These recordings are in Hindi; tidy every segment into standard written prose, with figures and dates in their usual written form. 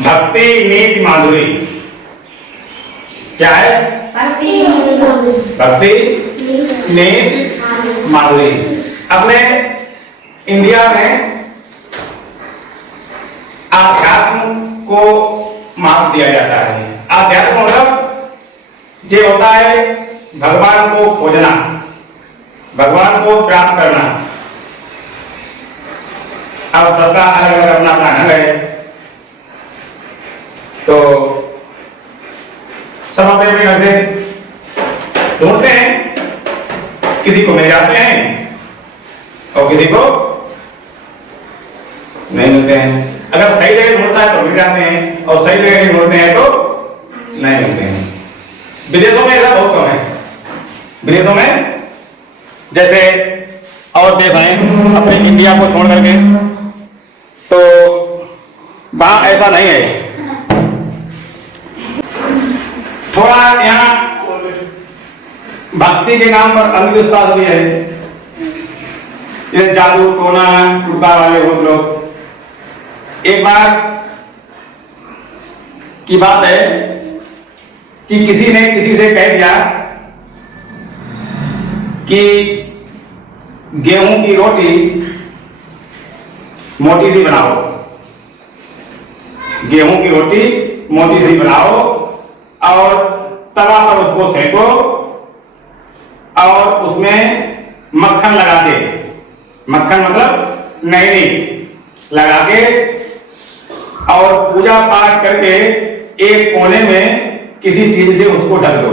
भक्ति नीति माधुरी। क्या है? भक्ति नीति माधुरी। अपने इंडिया में आध्यात्म को महत्व दिया जाता है। आध्यात्म मतलब जो होता है भगवान को खोजना, भगवान को प्राप्त करना। अब सबका अलग अलग अपना अपना ढंग है, तो सब अपने अपने ढंग से ढूंढते हैं, किसी को मिल जाते हैं और किसी को नहीं मिलते हैं। अगर सही जगह ढूंढता है तो मिल जाते हैं और सही जगह नहीं ढूंढते हैं तो नहीं मिलते हैं। विदेशों में ऐसा बहुत कम है। विदेशों में जैसे और देश हैं अपने इंडिया को छोड़ करके, तो वहां ऐसा नहीं है। थोड़ा यहाँ भक्ति के नाम पर अंधविश्वास भी है। ये जादू टोना टुटका वाले बहुत लोग। एक बार की बात है कि किसी ने किसी से कह दिया कि गेहूं की रोटी मोटी सी बनाओ, गेहूं की रोटी मोटी सी बनाओ और तवा पर उसको सेको और उसमें मक्खन लगा के, मक्खन मतलब नेही लगा के और पूजा पाठ करके एक कोने में किसी चीज से उसको ढक दो।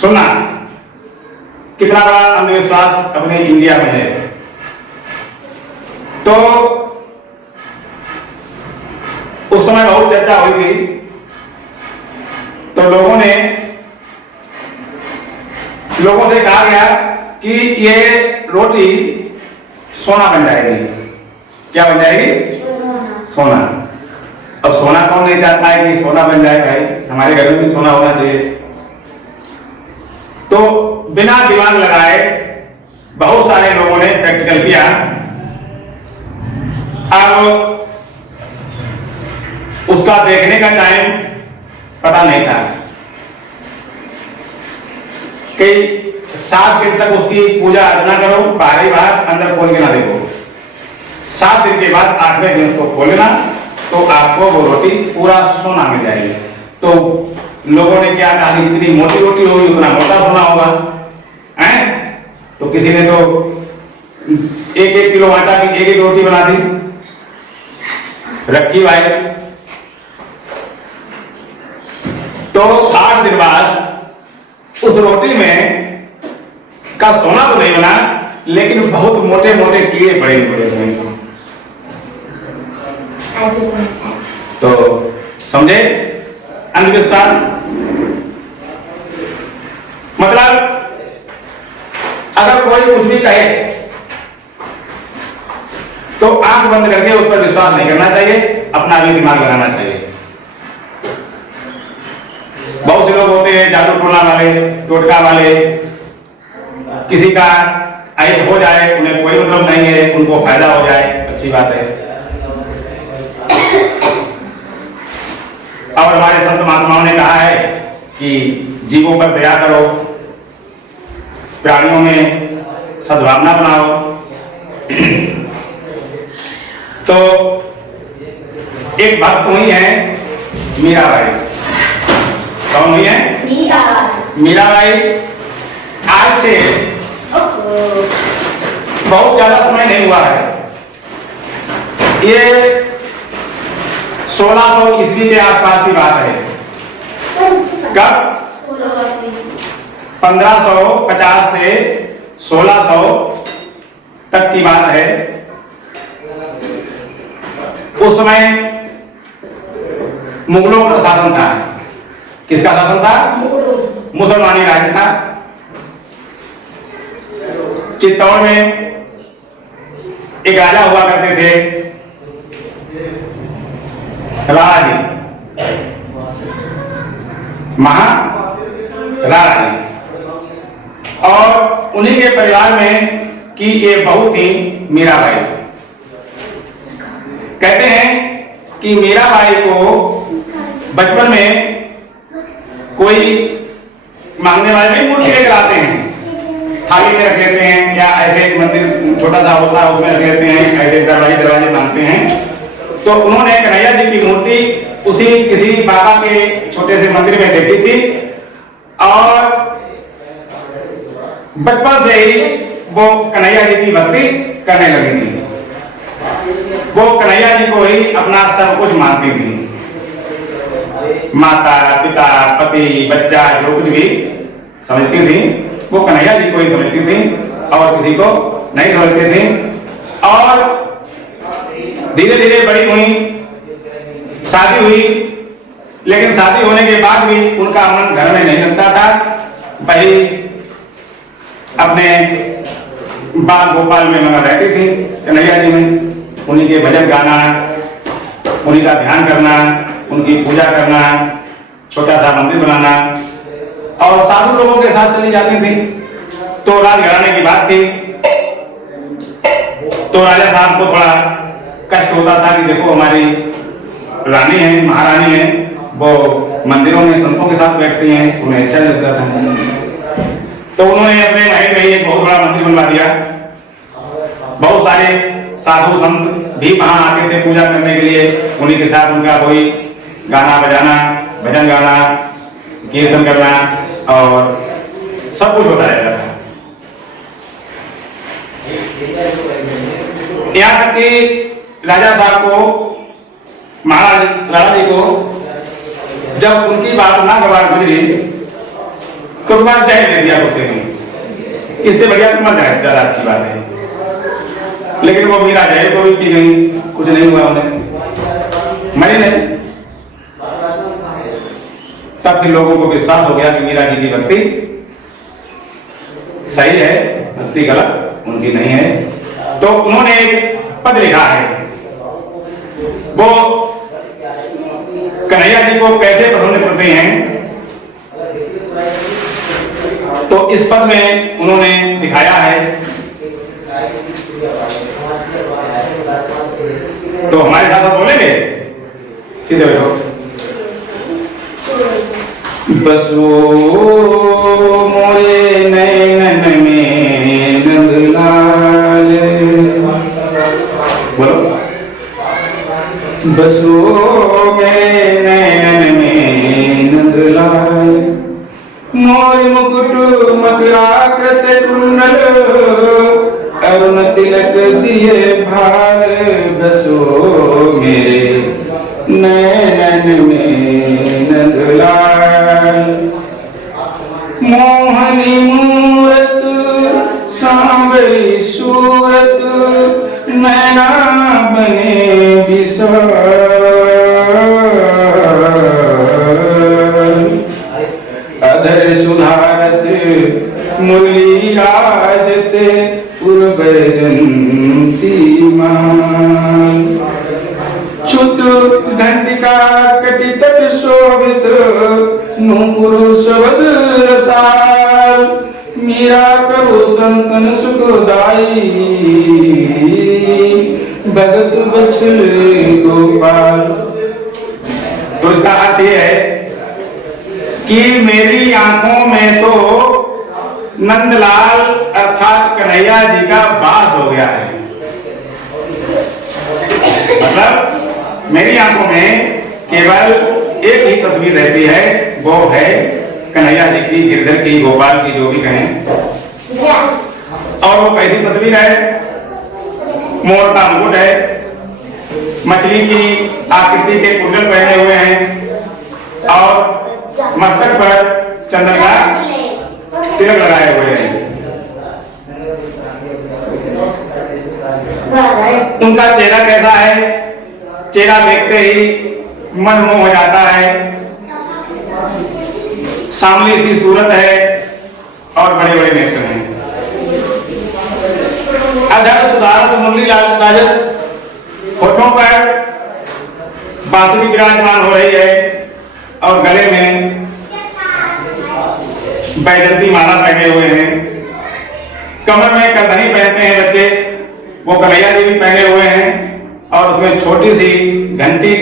सुनना कितना बड़ा अंधविश्वास अपने इंडिया में है। तो उस समय बहुत चर्चा हुई थी, तो लोगों से कहा गया कि ये रोटी सोना बन जाएगी। क्या बन जाएगी? सोना। अब सोना कौन नहीं चाहता है कि सोना बन जाए? भाई हमारे घर में भी सोना होना चाहिए। तो बिना दिमाग लगाए बहुत सारे लोगों ने प्रैक्टिकल किया। अब उसका देखने का टाइम पता नहीं था कि 7 दिन तक उसकी पूजा अर्चना करो, बाहरी बाहर अंदर खोल के ना देखो। 7 दिन के बाद 8वें दिन उसको खोलना तो आपको वो रोटी पूरा सोना मिल जाएगी। तो लोगों ने क्या कहा कि जितनी मोटी रोटी होगी उतना मोटा सोना होगा, हैं? तो किसी ने तो 1-1 किलो आटा की 1-1 रोटी बना दी, रखी भाई। तो 8 दिन बाद उस रोटी में का सोना तो नहीं बना, लेकिन बहुत मोटे मोटे कीड़े पड़े उसमें। तो समझे अंधविश्वास मतलब अगर कोई कुछ भी कहे तो आंख बंद करके उस पर विश्वास नहीं करना चाहिए, अपना भी दिमाग लगाना चाहिए। बहुत से लोग होते हैं जादू टोना वाले, टोटका वाले, किसी का ऐब हो जाए उन्हें कोई मतलब नहीं है, उनको फायदा हो जाए, अच्छी बात है। और हमारे संत महात्माओं ने कहा है कि जीवों पर दया करो, प्राणियों में सद्भावना बनाओ। तो एक भक्त हुई है मीराबाई। कौन हुई है? मीराबाई। आज से बहुत ज्यादा समय नहीं हुआ है, ये 1600 ईस्वी के आसपास की बात है। कब? 1550 से 1600 तक की बात है। उस समय मुगलों का शासन था। किसका शासन था? मुसलमानी राज था। चित्तौड़ में एक राजा हुआ करते थे, राजा महाराजा, और उन्हीं के परिवार में की ये बहू थी मीराबाई। कहते हैं कि मीराबाई को बचपन में कोई मांगने वाले नहीं मूर्ति लेकर आते हैं, थाली में रख लेते हैं या ऐसे एक मंदिर छोटा सा होता है उसमें रख लेते हैं, ऐसे दरवाजे मांगते हैं। तो उन्होंने कन्हैया जी की मूर्ति उसी किसी बाबा के छोटे से मंदिर में देखी थी और बचपन से ही वो कन्हैया जी की भक्ति करने लगी थी। वो कन्हैया जी को ही अपना सब कुछ मानती थी, माता पिता पति बच्चा जो कुछ भी समझती थी वो कन्हैया जी को ही समझती थी और किसी को नहीं समझती थी। और धीरे धीरे बड़ी हुई, शादी हुई, लेकिन शादी होने के बाद भी उनका मन घर में नहीं लगता था। वही अपने बाल गोपाल में मगर रहती थी, कन्हैया जी में, उन्हीं के भजन गाना, उन्हीं का ध्यान करना, उनकी पूजा करना, छोटा सा मंदिर बनाना और साधु लोगों के साथ चली जाती थी। तो राजघराने की बात थी तो राजा साहब को थोड़ा कष्ट होता था कि देखो हमारी रानी है, महारानी है, वो मंदिरों में संतों के साथ बैठती हैं, उन्हें अच्छा लगता था। तो उन्होंने अपने महल में एक बहुत बड़ा मंदिर बनवा दिया। बहुत सारे साधु संत भी वहां आते थे पूजा करने के लिए, उन्हीं के साथ उनका वही गाना बजाना, भजन गाना, कीर्तन करना और सब कुछ होता रहता था। यहाँ तक कि राजा साहब को, महाराज राजा जी को जब उनकी बात ना गवार गुजरी तो तुम्हारा जहर दे दिया गुस्से में, इससे बढ़िया तुम्हारा जहर ज्यादा अच्छी बात है। लेकिन वो मीरा जहर को भी पी गई, कुछ नहीं हुआ उन्हें, मरी नहीं। तब फिर लोगों को विश्वास हो गया कि मीरा जी की भक्ति सही है, भक्ति गलत उनकी नहीं है। तो उन्होंने एक पद लिखा है, वो कन्हैया जी को कैसे पसंद करते हैं, तो इस पद में उन्होंने दिखाया है। तो हमारे साथ बोलेंगे, सीधे बैठो। बसो मोरे नैनन में नंदलाल, बोलो। बसो मेरे नैनन में नंदलाल, मोर मुकुट मकराकृत कुंडल, अरुण तिलक दिए भार, बसो मेरे नैनन में नंदलाल। मोहनी मूरत सांवरी सूरत, नैना बने विशाल, अधर सुधारस मुरली राजते, पूर्व जंती मान। छुट घंटिका कटितट शोभित, नूपुर शबद रसाल, मीरा प्रभु संतन सुखदाई, भगत बछल गोपाल। तो इसका अर्थ यह है कि मेरी आंखों में तो नंदलाल अर्थात कन्हैया जी का वास हो गया है। मतलब मेरी आंखों में केवल एक ही तस्वीर रहती है, वो है कन्हैया जी की, गिरधर की, गोपाल की, जो भी कहें। और वो कैसी तस्वीर है? मोर का मुकुट है, मछली की आकृति के कुंडल पहने हुए हैं और मस्तक पर चंदन का तिलक लगाए हुए हैं। उनका चेहरा कैसा है? चेहरा देखते ही मन मोह हो जाता है, सांवली सी सूरत है और बड़े बड़े नेत्र हैं। अधर सुधारस मुरली राजत, होठों पर बांसुरी विराजमान हो रही है और गले में बैजंती माला पहने हुए हैं। कमर में करधनी पहनते हैं बच्चे, वो कन्हैया जी भी पहने हुए हैं और उसमें छोटी सी घंटी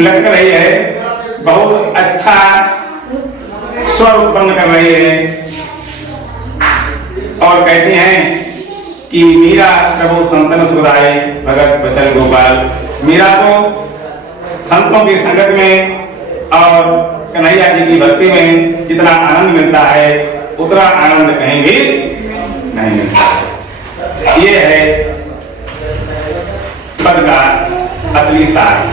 लटक रही है, बहुत अच्छा स्वर उत्पन्न कर रही है और कहती हैं कि मीरा प्रभु संतन सुखदाई भगत बचन गोपाल। मीरा को संतों की संगत में और कन्हैया जी की भक्ति में जितना आनंद मिलता है उतना आनंद कहीं भी नहीं मिलता। ये है पद का असली सार।